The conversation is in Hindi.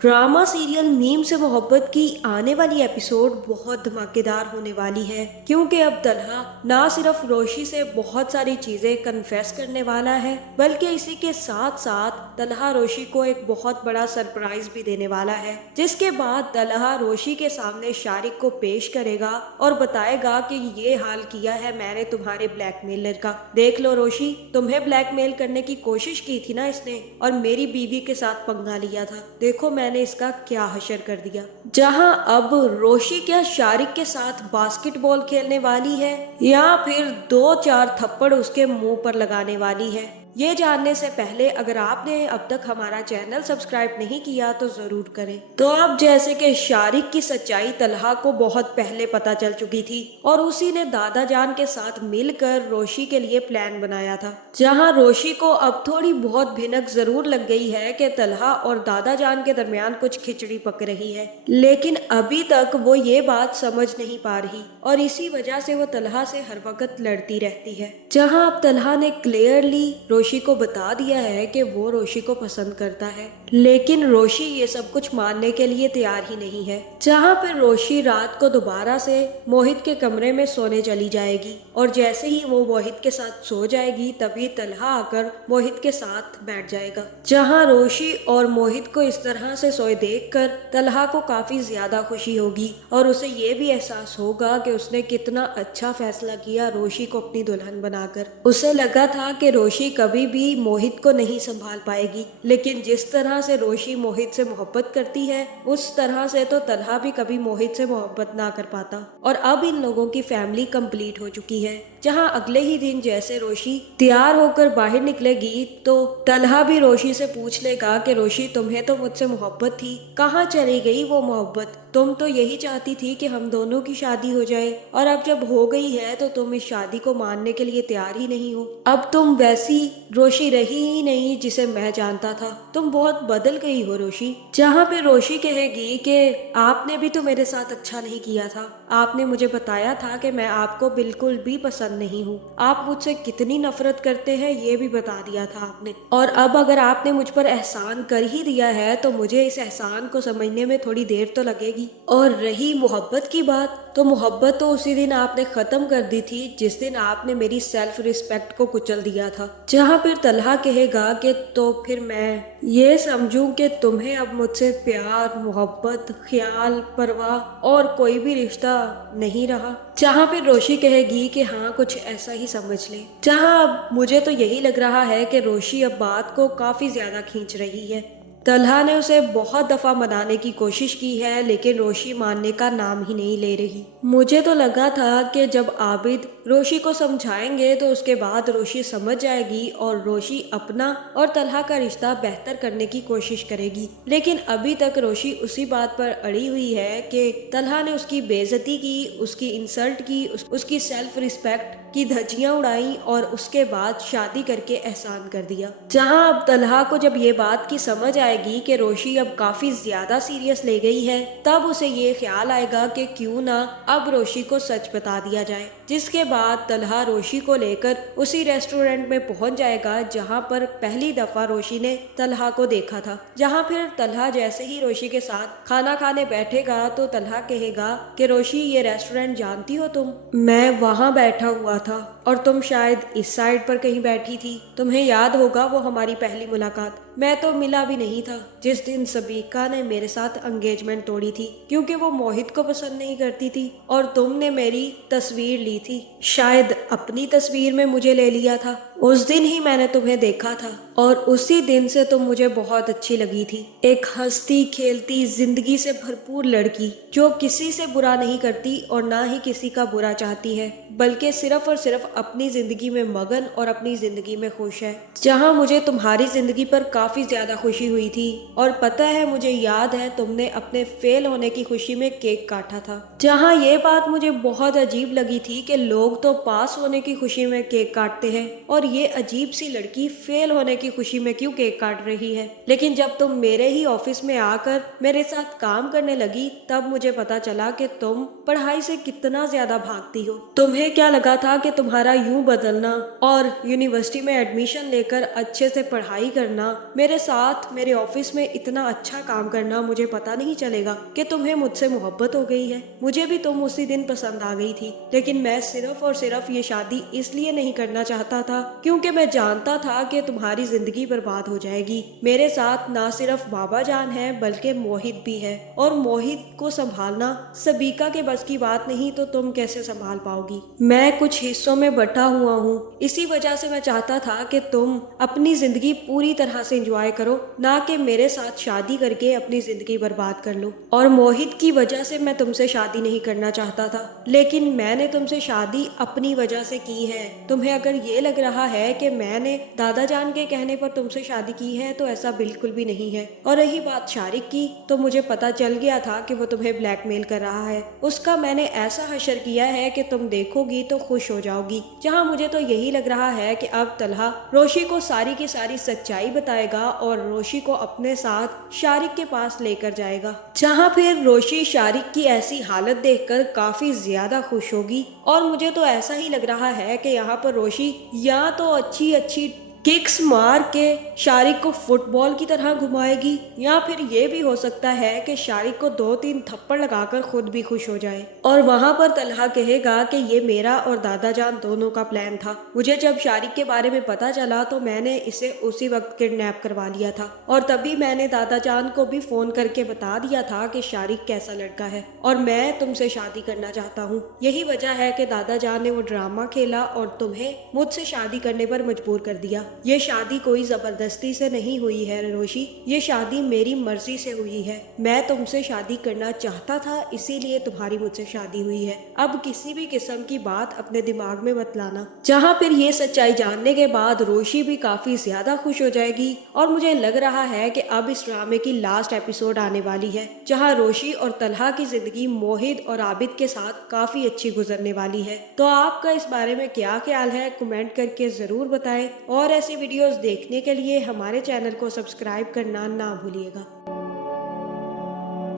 ड्रामा सीरियल मीम से मोहब्बत की आने वाली एपिसोड बहुत धमाकेदार होने वाली है, क्योंकि अब तलहा ना सिर्फ रोशी से बहुत सारी चीजें कन्फेस करने वाला है, बल्कि इसी के साथ साथ तलहा रोशी को एक बहुत बड़ा सरप्राइज भी देने वाला है। जिसके बाद तलहा रोशी के सामने शारिक को पेश करेगा और बताएगा कि ये हाल किया है मैंने तुम्हारे ब्लैकमेलर का। देख लो रोशी, तुम्हें ब्लैकमेल करने की कोशिश की थी ना इसने, और मेरी बीवी के साथ पंगा लिया था। देखो मैंने इसका क्या हशर कर दिया। जहां अब रोशी क्या शारिक के साथ बास्केटबॉल खेलने वाली है या फिर 2-4 थप्पड़ उसके मुंह पर लगाने वाली है, ये जानने से पहले अगर आपने अब तक हमारा चैनल सब्सक्राइब नहीं किया तो जरूर करें। तो अब जैसे कि शारिक की सच्चाई तलहा को बहुत पहले पता चल चुकी थी और उसी ने दादा जान के साथ मिलकर रोशी के लिए प्लान बनाया था। जहां रोशी को अब थोड़ी बहुत भिनक जरूर लग गई है कि तलहा और दादा जान के दरमियान कुछ खिचड़ी पक रही है, लेकिन अभी तक वो ये बात समझ नहीं पा रही और इसी वजह से वो तलहा से हर वक्त लड़ती रहती है। जहां अब तलहा ने क्लियरली रोशी को बता दिया है कि वो रोशी को पसंद करता है, लेकिन रोशी ये सब कुछ मानने के लिए तैयार ही नहीं है। जहां फिर रोशी रात को दोबारा से मोहित के कमरे में सोने चली जाएगी और जैसे ही वो मोहित के साथ सो जाएगी तभी तलहा आकर मोहित के साथ बैठ जाएगा। जहां रोशी और मोहित को इस तरह से सोए देखकर तलहा को काफी ज्यादा खुशी होगी और उसे ये भी एहसास होगा कि उसने कितना अच्छा फैसला किया रोशी को अपनी दुल्हन बनाकर। उसे लगा था कि रोशी कभी भी मोहित को नहीं संभाल पाएगी, लेकिन जिस तरह से रोशी मोहित से मोहब्बत करती है उस तरह से तो तलहा भी कभी मोहित से मोहब्बत ना कर पाता। और अब इन लोगों की फैमिली कंप्लीट हो चुकी है। जहां अगले ही दिन जैसे रोशी तैयार होकर बाहर निकलेगी तो तलहा भी रोशी से पूछ लेगा कि रोशी तुम्हें तो मुझसे मोहब्बत थी, कहाँ चली गई वो मोहब्बत? तुम तो यही चाहती थी कि हम दोनों की शादी हो जाए और अब जब हो गई है तो तुम इस शादी को मानने के लिए तैयार ही नहीं हो। अब तुम वैसी रोशी रही ही नहीं जिसे मैं जानता था, तुम बहुत बदल गई हो रोशी। जहाँ पे रोशी कहेगी कि आपने भी तो मेरे साथ अच्छा नहीं किया था, आपने मुझे बताया था कि मैं आपको बिल्कुल भी पसंद नहीं हूँ, आप मुझसे कितनी नफरत करते हैं ये भी बता दिया था आपने, और अब अगर आपने मुझ पर एहसान कर ही दिया है तो मुझे इस एहसान को समझने में थोड़ी देर तो लगेगी। और रही मोहब्बत की बात, तो मोहब्बत तो उसी दिन आपने खत्म कर दी थी जिस दिन आपने मेरी सेल्फ रिस्पेक्ट को कुचल दिया था। जहाँ फिर तलहा कहेगा कि तो फिर मैं ये समझूं कि तुम्हें अब मुझसे प्यार, मोहब्बत, ख्याल, परवाह और कोई भी रिश्ता नहीं रहा। जहाँ फिर रोशी कहेगी कि हाँ कुछ ऐसा ही समझ ले। जहाँ अब मुझे तो यही लग रहा है कि रोशी अब बात को काफी ज्यादा खींच रही है। तलहा ने उसे बहुत दफा मनाने की कोशिश की है लेकिन रोशी मानने का नाम ही नहीं ले रही। मुझे तो लगा था कि जब आबिद रोशी को समझाएंगे तो उसके बाद रोशी समझ जाएगी और रोशी अपना और तलहा का रिश्ता बेहतर करने की कोशिश करेगी, लेकिन अभी तक रोशी उसी बात पर अड़ी हुई है कि तलहा ने उसकी बेइज्जती की, उसकी इंसल्ट की, उसकी सेल्फ रिस्पेक्ट की धज्जियां उड़ाई और उसके बाद शादी करके एहसान कर दिया। जहां अब तलहा को जब ये बात की समझ आएगी कि रोशी अब काफी ज्यादा सीरियस ले गई है, तब उसे ये ख्याल आएगा कि क्यों ना अब रोशी को सच बता दिया जाए। जिसके बाद तलहा रोशी को लेकर उसी रेस्टोरेंट में पहुंच जाएगा जहां पर पहली दफा रोशी ने तलहा को देखा था। जहां फिर तलहा जैसे ही रोशी के साथ खाना खाने बैठेगा तो तलहा कहेगा कि रोशी ये रेस्टोरेंट जानती हो तुम, मैं वहाँ बैठा हुआ था और तुम शायद इस साइड पर कहीं बैठी थी। तुम्हें याद होगा वो हमारी पहली मुलाकात, मैं तो मिला भी नहीं था जिस दिन सबीका ने मेरे साथ एंगेजमेंट तोड़ी थी क्योंकि वो मोहित को पसंद नहीं करती थी और तुमने मेरी तस्वीर ली थी, शायद अपनी तस्वीर में मुझे ले लिया था। उस दिन ही मैंने तुम्हें देखा था और उसी दिन से तुम मुझे बहुत अच्छी लगी थी। एक हंसती खेलती जिंदगी से भरपूर लड़की जो किसी से बुरा नहीं करती और ना ही किसी का बुरा चाहती है, बल्कि सिर्फ और सिर्फ अपनी जिंदगी में मगन और अपनी जिंदगी में खुश है। जहाँ मुझे तुम्हारी जिंदगी पर काफी ज्यादा खुशी हुई थी और पता है मुझे याद है तुमने अपने फेल होने की खुशी में केक काटा था। जहाँ ये बात मुझे बहुत अजीब लगी थी कि लोग तो पास होने की खुशी में केक काटते हैं और ये अजीब सी लड़की फेल होने की की खुशी में क्यों केक काट रही है। लेकिन जब तुम मेरे ही ऑफिस में आकर मेरे साथ काम करने लगी तब मुझे पता चला कि तुम पढ़ाई से कितना ज्यादा भागती हो। तुम्हें क्या लगा था कि तुम्हारा यूं बदलना और यूनिवर्सिटी में एडमिशन लेकर अच्छे से पढ़ाई करना, मेरे साथ मेरे ऑफिस में इतना अच्छा काम करना, मुझे पता नहीं चलेगा कि तुम्हें मुझसे मोहब्बत हो गई है। मुझे भी तुम उसी दिन पसंद आ गई थी, लेकिन मैं सिर्फ और सिर्फ ये शादी इसलिए नहीं करना चाहता था क्योंकि मैं जानता था कि तुम्हारी जिंदगी बर्बाद हो जाएगी। मेरे साथ ना सिर्फ बाबा जान है बल्कि मोहित भी है, और मोहित को संभालना सबीका के बस की बात नहीं तो तुम कैसे संभाल पाओगी। मैं कुछ हिस्सों में बटा हुआ हूँ, इसी वजह से मैं चाहता था कि तुम अपनी जिंदगी पूरी तरह से एंजॉय करो, ना कि मेरे साथ शादी करके अपनी जिंदगी बर्बाद कर लो। और मोहित की वजह से मैं तुमसे शादी नहीं करना चाहता था, लेकिन मैंने तुमसे शादी अपनी वजह से की है। तुम्हें अगर ये लग रहा है कि मैंने दादा जान के कहने पर तुमसे शादी की है तो ऐसा बिल्कुल भी नहीं है। और रही बात शारिक की, तो मुझे पता चल गया था कि वो तुम्हें ब्लैकमेल कर रहा है। उसका मैंने ऐसा हशर किया है कि तुम देखोगी तो खुश हो जाओगी। जहाँ मुझे तो यही लग रहा है कि अब तलहा रोशी को सारी की सारी सच्चाई बताएगा और रोशी को अपने साथ शारिक के पास लेकर जाएगा, जहाँ फिर रोशी शारिक की ऐसी हालत देखकर काफी ज्यादा खुश होगी। और मुझे तो ऐसा ही लग रहा है कि यहाँ पर रोशी या तो अच्छी अच्छी किक्स मार के शारिक को फुटबॉल की तरह घुमाएगी, या फिर ये भी हो सकता है कि शारिक को 2-3 थप्पड़ लगाकर खुद भी खुश हो जाए। और वहां पर तलहा कहेगा कि ये मेरा और दादा जान दोनों का प्लान था। मुझे जब शारिक के बारे में पता चला तो मैंने इसे उसी वक्त किडनैप करवा लिया था, और तभी मैंने दादा जान को भी फोन करके बता दिया था कि शारिक कैसा लड़का है और मैं तुमसे शादी करना चाहता हूँ। यही वजह है कि दादा जान ने वो ड्रामा खेला और तुम्हें मुझसे शादी करने पर मजबूर कर दिया। ये शादी कोई जबरदस्ती से नहीं हुई है रोशी, ये शादी मेरी मर्जी से हुई है। मैं तुमसे शादी करना चाहता था, इसीलिए तुम्हारी मुझसे शादी हुई है। अब किसी भी किस्म की बात अपने दिमाग में मत लाना। जहाँ फिर ये सच्चाई जानने के बाद रोशी भी काफी ज्यादा खुश हो जाएगी, और मुझे लग रहा है कि अब इस ड्रामे की लास्ट एपिसोड आने वाली है, जहाँ रोशी और तलहा की जिंदगी मोहित और आबिद के साथ काफी अच्छी गुजरने वाली है। तो आपका इस बारे में क्या ख्याल है, कमेंट करके जरूर बताएं, और ऐसे वीडियोस देखने के लिए हमारे चैनल को सब्सक्राइब करना ना भूलिएगा।